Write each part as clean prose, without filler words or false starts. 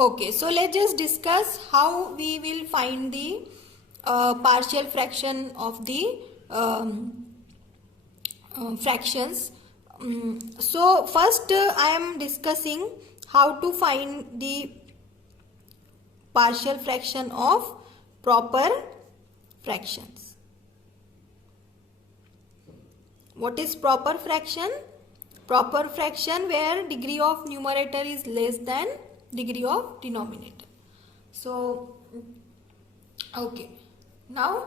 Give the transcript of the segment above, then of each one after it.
Okay, so let's just discuss how we will find the partial fraction of the fractions. So first I am discussing how to find the partial fraction of proper fractions. What is proper fraction? Proper fraction where degree of numerator is less than degree of denominator. So okay, now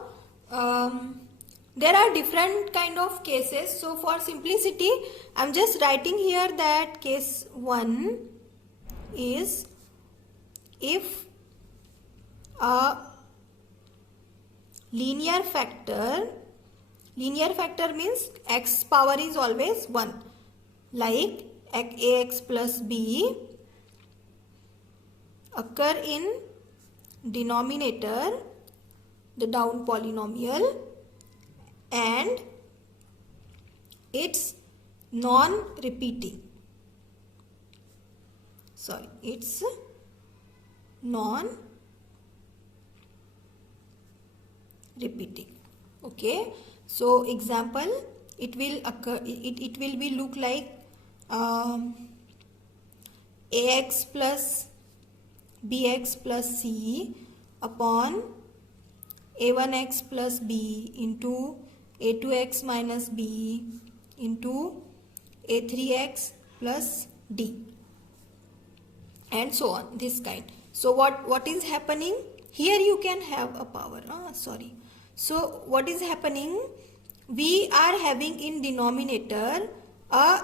there are different kind of cases. So for simplicity I am just writing here that case 1 is if a linear factor means x power is always 1, like ax plus b occur in denominator, the down polynomial, and it's non-repeating. Sorry, it's non-repeating. Okay, so example, it will occur. It will be look like ax plus bx plus c upon a1x plus b into a2x minus b into a3x plus d, and so on, this kind. So what is happening here? You can have a power. So what is happening? We are having in denominator a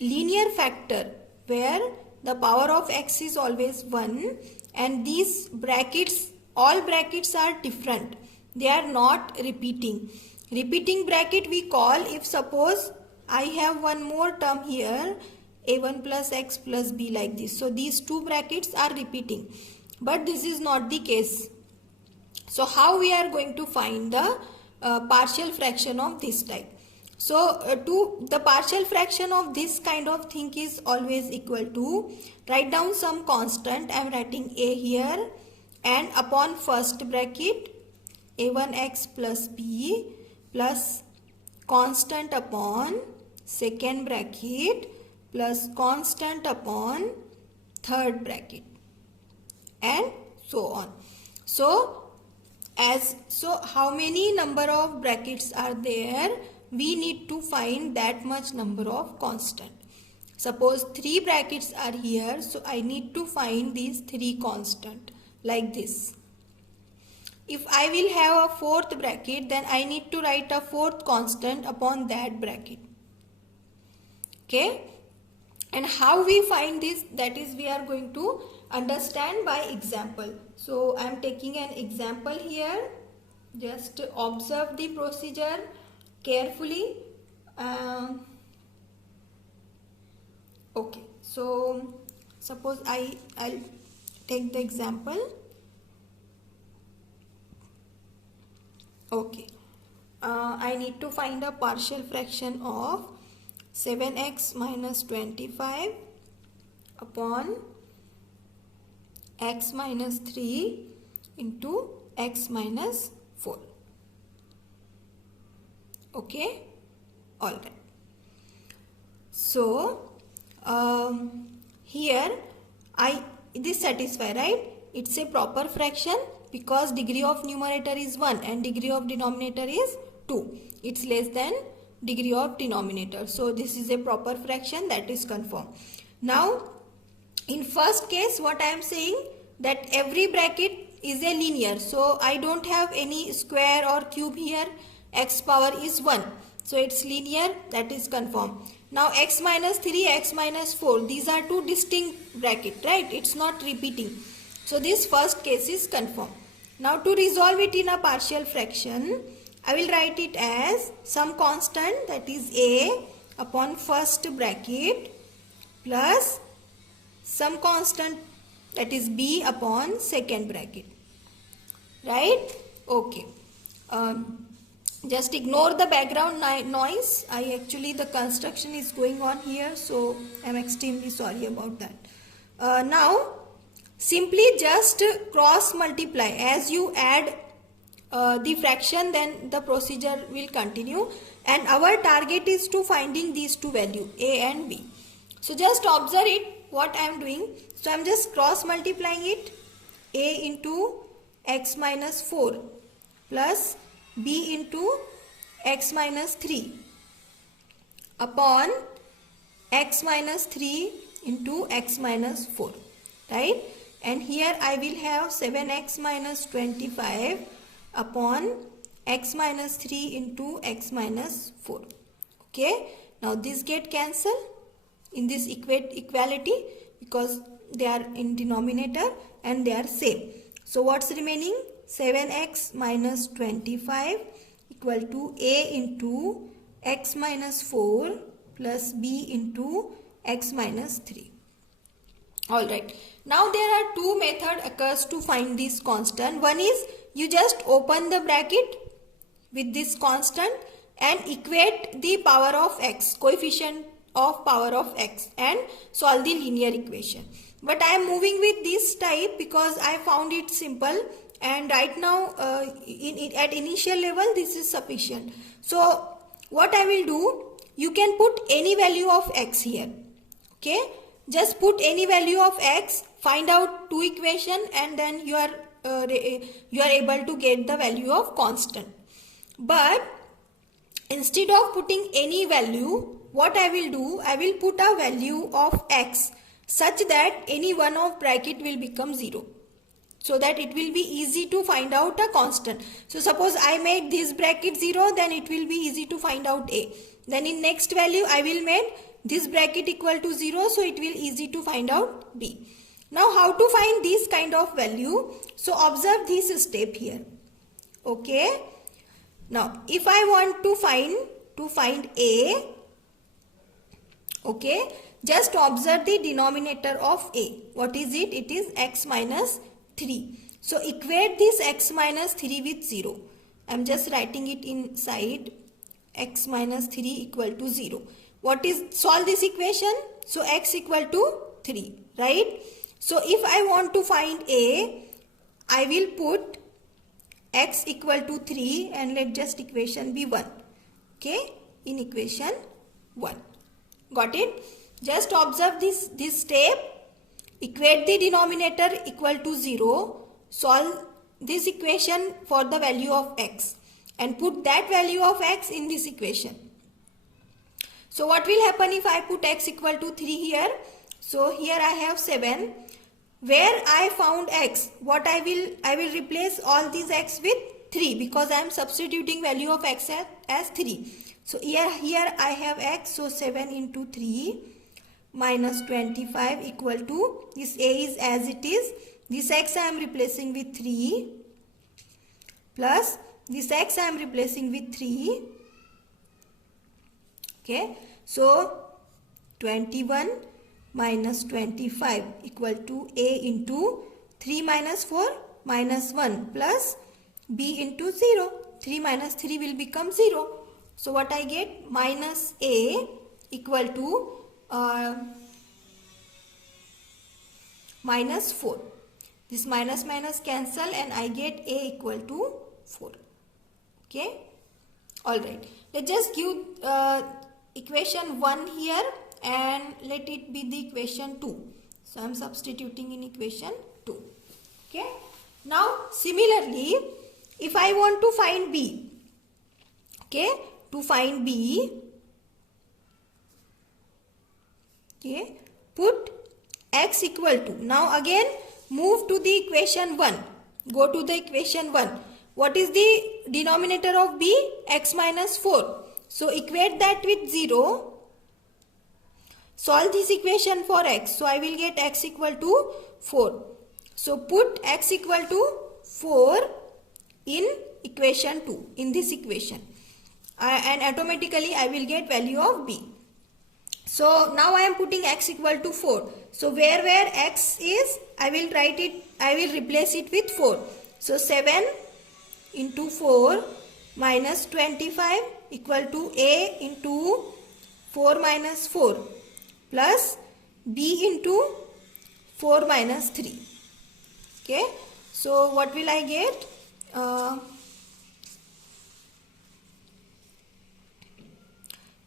linear factor where the power of x is always 1, and these brackets, all brackets are different. They are not repeating. Repeating bracket we call if suppose I have one more term here, a1 plus x plus b, like this. So these two brackets are repeating, but this is not the case. So how we are going to find the partial fraction of this type? So to the partial fraction of this kind of thing is always equal to, write down some constant. I am writing a here, and upon first bracket a1x plus b plus constant upon second bracket plus constant upon third bracket, and so on. So how many number of brackets are there? We need to find that much number of constant. Suppose 3 brackets are here, so I need to find these 3 constant, like this. If I will have a 4th bracket, then I need to write a 4th constant upon that bracket. Okay, and how we find this, that is we are going to understand by example. So I am taking an example here. Just observe the procedure carefully. Okay, so suppose I'll take the example. Okay, I need to find a partial fraction of 7x minus 25 upon x minus 3 into x minus 4. Okay, all right. So here this satisfy, right? It's a proper fraction because degree of numerator is 1 and degree of denominator is 2. It's less than degree of denominator. So this is a proper fraction, that is confirmed. Now in first case what I am saying, that every bracket is a linear. So I don't have any square or cube here. X power is 1. So it's linear, that is confirmed. Now x minus 3, x minus 4, these are two distinct brackets, right? It's not repeating. So this first case is confirmed. Now to resolve it in a partial fraction, I will write it as some constant, that is a upon first bracket plus some constant, that is b upon second bracket, right? Okay, just ignore the background noise. The construction is going on here, so I am extremely sorry about that. Now simply just cross multiply. As you add the fraction, then the procedure will continue, and our target is to finding these two values a and b. So just observe it what I am doing. So I am just cross multiplying it, a into x minus 4 plus b into x minus 3 upon x minus 3 into x minus 4, right? And here I will have 7x minus 25 upon x minus 3 into x minus 4. Okay, now this get cancelled in this equality because they are in denominator and they are same. So what's remaining? 7x minus 25 equal to a into x minus 4 plus b into x minus 3. Alright, now there are two methods occurs to find this constant. One is you just open the bracket with this constant and equate the power of x, coefficient of power of x, and solve the linear equation. But I am moving with this type because I found it simple, and right now at initial level this is sufficient. So what I will do, you can put any value of x here. Okay, just put any value of x, find out two equation, and then you are able to get the value of constant. But instead of putting any value, what I will do, I will put a value of x such that any one of bracket will become 0, so that it will be easy to find out a constant. So suppose I make this bracket 0, then it will be easy to find out a. Then in next value I will make this bracket equal to 0, so it will easy to find out b. Now how to find this kind of value? So observe this step here. Okay. Now if I want to find a, okay, just observe the denominator of a. What is it? It is x minus 3. So equate this x minus 3 with 0. I am just writing it inside, x minus 3 equal to 0. What is, solve this equation? So x equal to 3, right? So if I want to find a, I will put x equal to 3 and let just equation be 1. Okay, in equation 1. Got it? Just observe this step. Equate the denominator equal to 0. Solve this equation for the value of x and put that value of x in this equation. So what will happen if I put x equal to 3 here? So here I have 7. Where I found x, what I will replace all these x with 3 because I am substituting value of x as 3. So here I have x, so 7 into 3 minus 25 equal to, this a is as it is, this x I am replacing with 3 plus this x I am replacing with 3. Okay, so 21 minus 25 equal to a into 3 minus 4 minus 1 plus b into 0. 3 minus 3 will become 0. So what I get? Minus a equal to minus 4. This minus minus cancel and I get a equal to 4. Okay. Alright. Let's just give equation 1 here and let it be the equation 2. So I am substituting in equation 2. Okay. Now similarly, if I want to find b, okay, to find b, okay, put x equal to, now again move to the equation 1, go to the equation 1. What is the denominator of b? X minus 4. So equate that with 0. Solve this equation for x. So I will get x equal to 4. So put x equal to 4 in equation 2, in this equation. And automatically I will get value of b. So now I am putting x equal to 4. So where x is, I will write it, I will replace it with 4. So 7 into 4 minus 25 equal to a into 4 minus 4 plus b into 4 minus 3. Okay, so what will I get?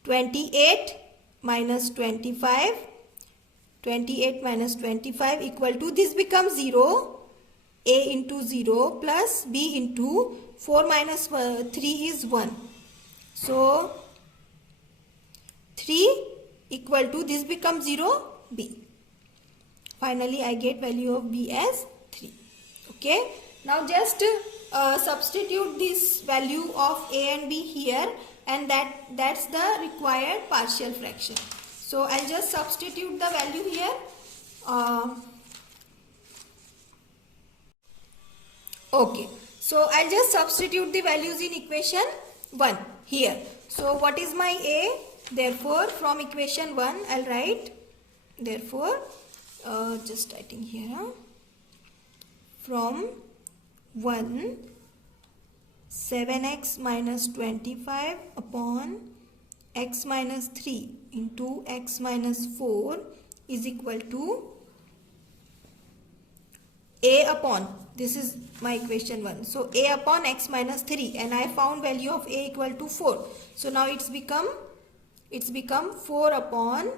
28 minus 25, 28 minus 25 equal to, this becomes 0, a into 0 plus b into 4 minus 3 is 1. So 3 equal to, this becomes 0, b. Finally, I get value of b as 3. Okay. Now just substitute this value of a and b here, and that's the required partial fraction. So I'll just substitute the value here. Okay. So I'll just substitute the values in equation 1 here. So what is my a? Therefore, from equation 1, I'll write, therefore, just writing here, from 1, 7x minus 25 upon x minus 3 into x minus 4 is equal to a upon, this is my equation 1. So a upon x minus 3, and I found value of a equal to 4. So now it's become 4 upon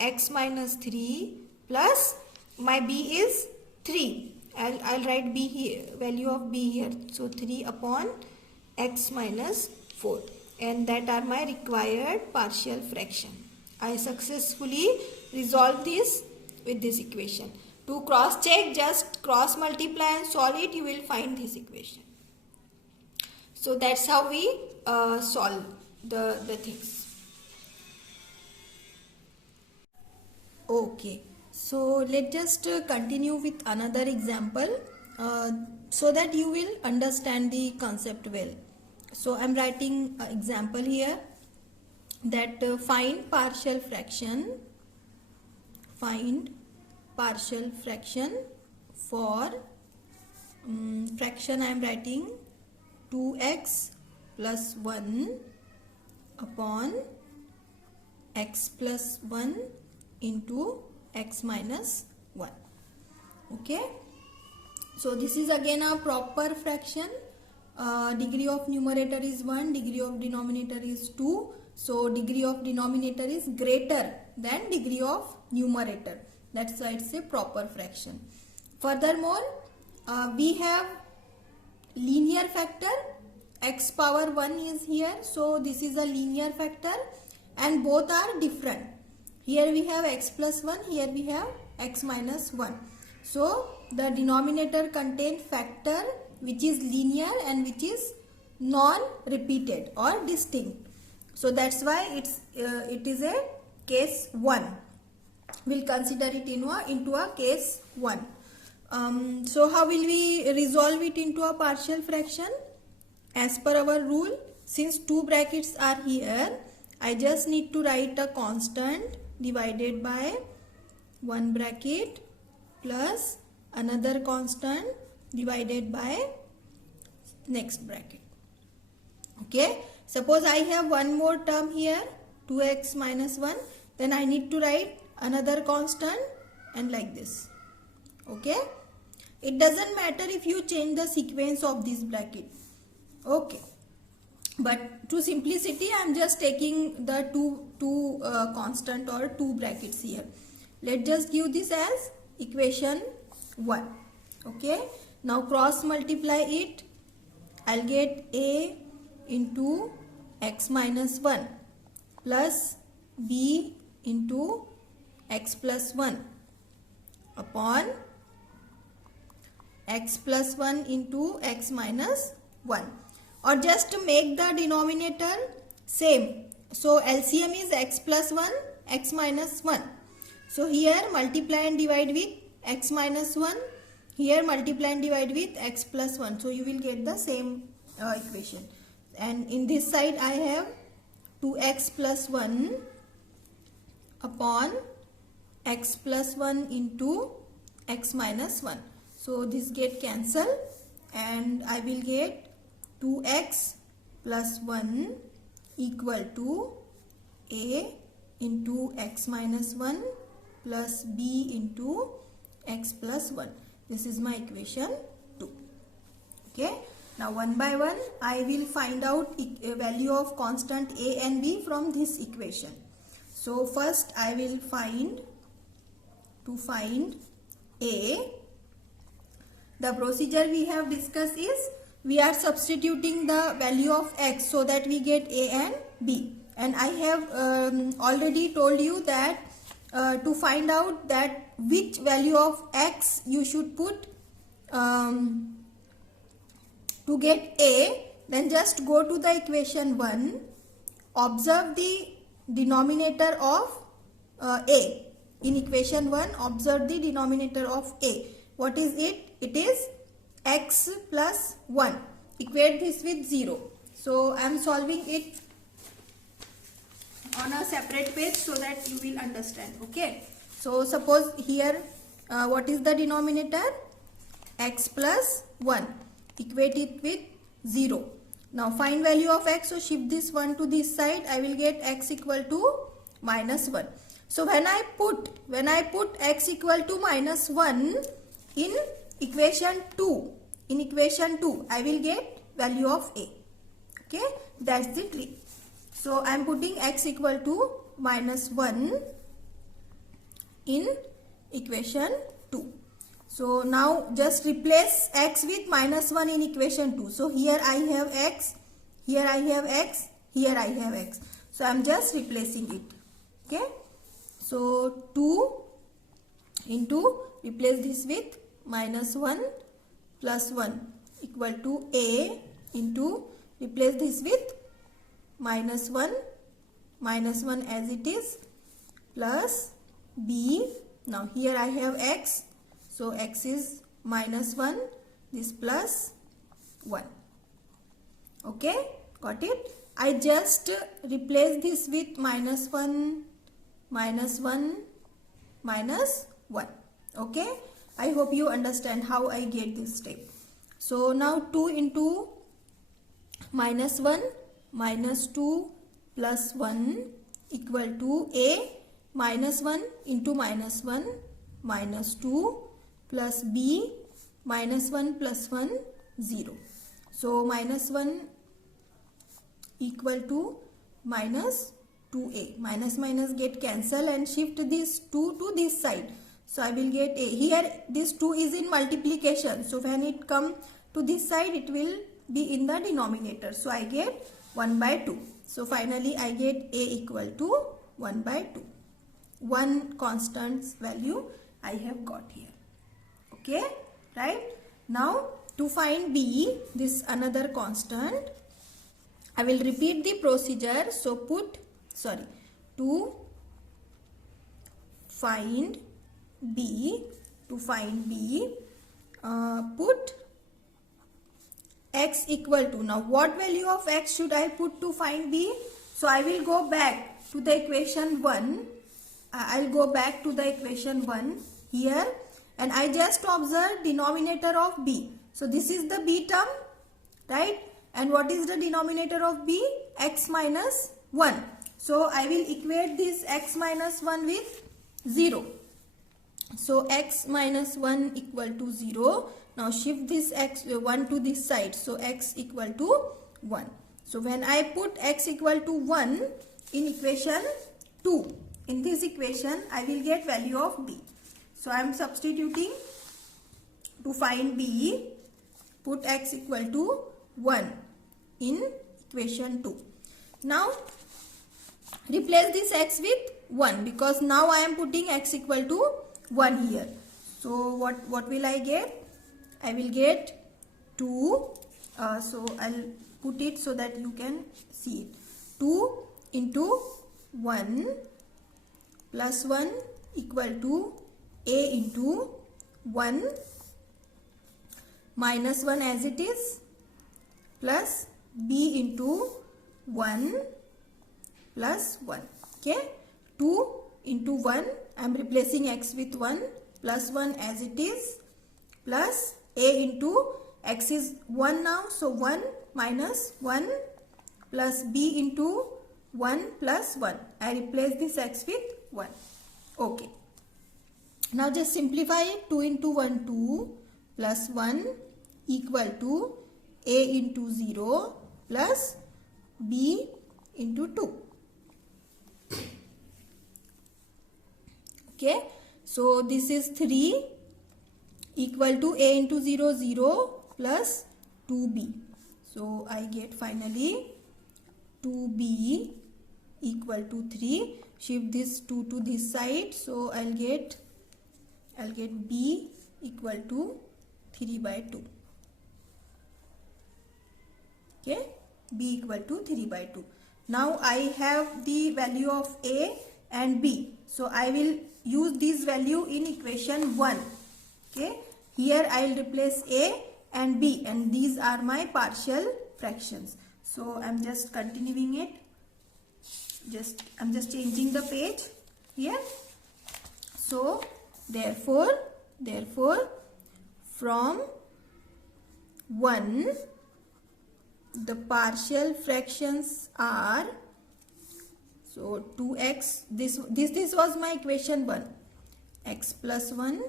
x minus 3 plus my b is 3. I'll write b here, value of b here. So 3 upon x minus 4, and that are my required partial fraction. I successfully resolved this with this equation. To cross check, just cross multiply and solve it, you will find this equation. So that's how we solve the things. Okay, so let's just continue with another example so that you will understand the concept well. So I'm writing an example here, that find partial fraction for fraction I am writing 2x plus 1 upon x plus 1 into x minus 1. Okay, so this is again a proper fraction. Degree of numerator is 1, degree of denominator is 2. So degree of denominator is greater than degree of numerator. That's why it's a proper fraction. Furthermore, we have linear factor. X power 1 is here. So this is a linear factor, and both are different. Here we have x plus 1, here we have x minus 1. So the denominator contains factor which is linear and which is non-repeated or distinct. So that's why it is a case 1. We'll consider it into a case 1. So how will we resolve it into a partial fraction? As per our rule, since two brackets are here, I just need to write a constant divided by one bracket plus another constant divided by next bracket. Okay, suppose I have one more term here, 2x minus 1, then I need to write another constant and like this. Okay, it doesn't matter if you change the sequence of this bracket. Okay, but to simplicity I am just taking the two constant or two brackets here. Let's just give this as equation 1. Okay, now cross multiply it. I'll get a into x minus 1 plus b into x plus 1 upon x plus 1 into x minus 1, or just to make the denominator same. So LCM is x plus 1, x minus 1. So here multiply and divide with x minus 1. Here multiply and divide with x plus 1. So you will get the same equation. And in this side I have 2x plus 1 upon x plus 1 into x minus 1. So this get cancelled and I will get 2x plus 1 equal to a into x minus 1 plus b into x plus 1. This is my equation 2. Okay. Now one by one I will find out value of constant a and b from this equation. So first I will find a. The procedure we have discussed is we are substituting the value of x so that we get a and b. And I have already told you that to find out that which value of x you should put to get a, then just go to the equation 1, observe the denominator of a. In equation 1, observe the denominator of a. What is it? It is x plus 1. Equate this with 0. So I am solving it on a separate page so that you will understand. Okay. So suppose here what is the denominator? X plus 1. Equate it with 0. Now find value of x. So shift this 1 to this side. I will get x equal to minus 1. So when I put x equal to minus 1 in equation 2, I will get value of a. Okay, that's the trick. So I am putting x equal to minus 1 in equation 2. So now just replace x with minus 1 in equation 2. So here I have x, here I have x, here I have x. So I am just replacing it. Okay. So 2 into, replace this with minus 1 plus 1 equal to a into, replace this with minus 1 as it is, plus b. Now here I have x. So x is minus 1, this plus 1. Okay, got it? I just replace this with minus 1, minus 1, minus 1. Okay, I hope you understand how I get this step. So now 2 into minus 1 minus 2 plus 1 equal to a minus 1 into minus 1 minus 2 plus b minus 1 plus 1 0. So minus 1 equal to minus 2a. Minus minus get cancel and shift this 2 to this side. So I will get a. Here this 2 is in multiplication. So when it come to this side, it will be in the denominator. So I get 1 by 2. So finally I get a equal to 1 by 2. One constant's value I have got here. Okay, right? Now to find b, this another constant, I will repeat the procedure. So to find b, put x equal to, now what value of x should I put to find b? So I will go back to the equation 1. I'll go back to the equation 1 here, and I just observe denominator of b. So this is the b term, right? And what is the denominator of b? X minus 1. So I will equate this x minus 1 with 0. So x minus 1 equal to 0. Now shift this x 1 to this side. So x equal to 1. So when I put x equal to 1 in equation 2, in this equation I will get value of b. So I am substituting to find b, put x equal to 1 in equation 2. Now replace this x with 1 because now I am putting x equal to 1 here. So what will I get? I will get 2. So I'll put it so that you can see it. 2 into 1 plus 1 equal to a into 1 minus 1 as it is, plus b into 1 plus 1. Okay, 2 into 1, I am replacing x with 1, plus 1 as it is, plus a into x is 1 now, so 1 minus 1 plus b into 1 plus 1. I replace this x with 1. Okay. Now just simplify it. 2 into 1 2 plus 1 equal to a into 0 plus b into 2. Okay, so this is 3 equal to a into 0 0 plus 2b. So I get finally 2b equal to 3. Shift this 2 to this side, so I'll get b equal to 3 by 2. Okay, b equal to 3 by 2. Now I have the value of a and b, so I will use this value in equation 1. Okay, here I will replace a and b, and these are my partial fractions. So I'm just continuing it. I'm just changing the page here. So therefore from 1 the partial fractions are, so 2x, this was my equation 1, x plus 1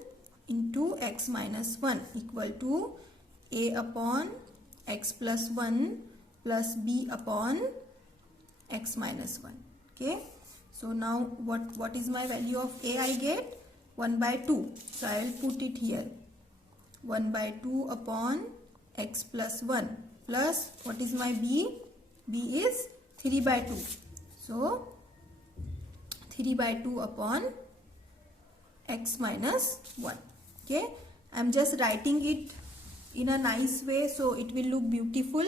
into x minus 1 equal to a upon x plus 1 plus b upon x minus 1. Okay, so now what is my value of a? I get 1 by 2, so I will put it here, 1 by 2 upon x plus 1 plus what is my b? B is 3 by 2, so 3 by 2 upon x minus 1. Okay, I'm just writing it in a nice way so it will look beautiful.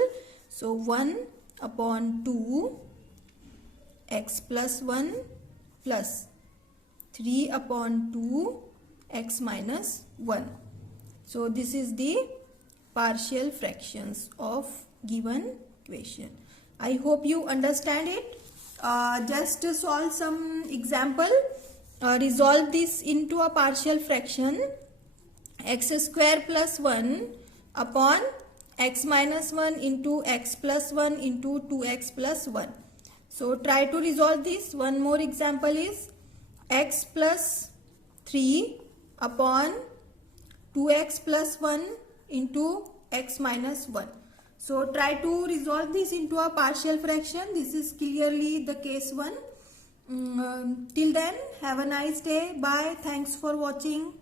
So 1 upon 2 x plus 1 plus 3 upon 2 x minus 1. So this is the partial fractions of given equation. I hope you understand it. Just to solve some example. Resolve this into a partial fraction. X square plus 1 upon x minus 1 into x plus 1 into 2x plus 1. So try to resolve this. One more example is x plus 3 upon 2x plus 1 into x minus 1. So try to resolve this into a partial fraction. This is clearly the case 1. Till then, have a nice day. Bye. Thanks for watching.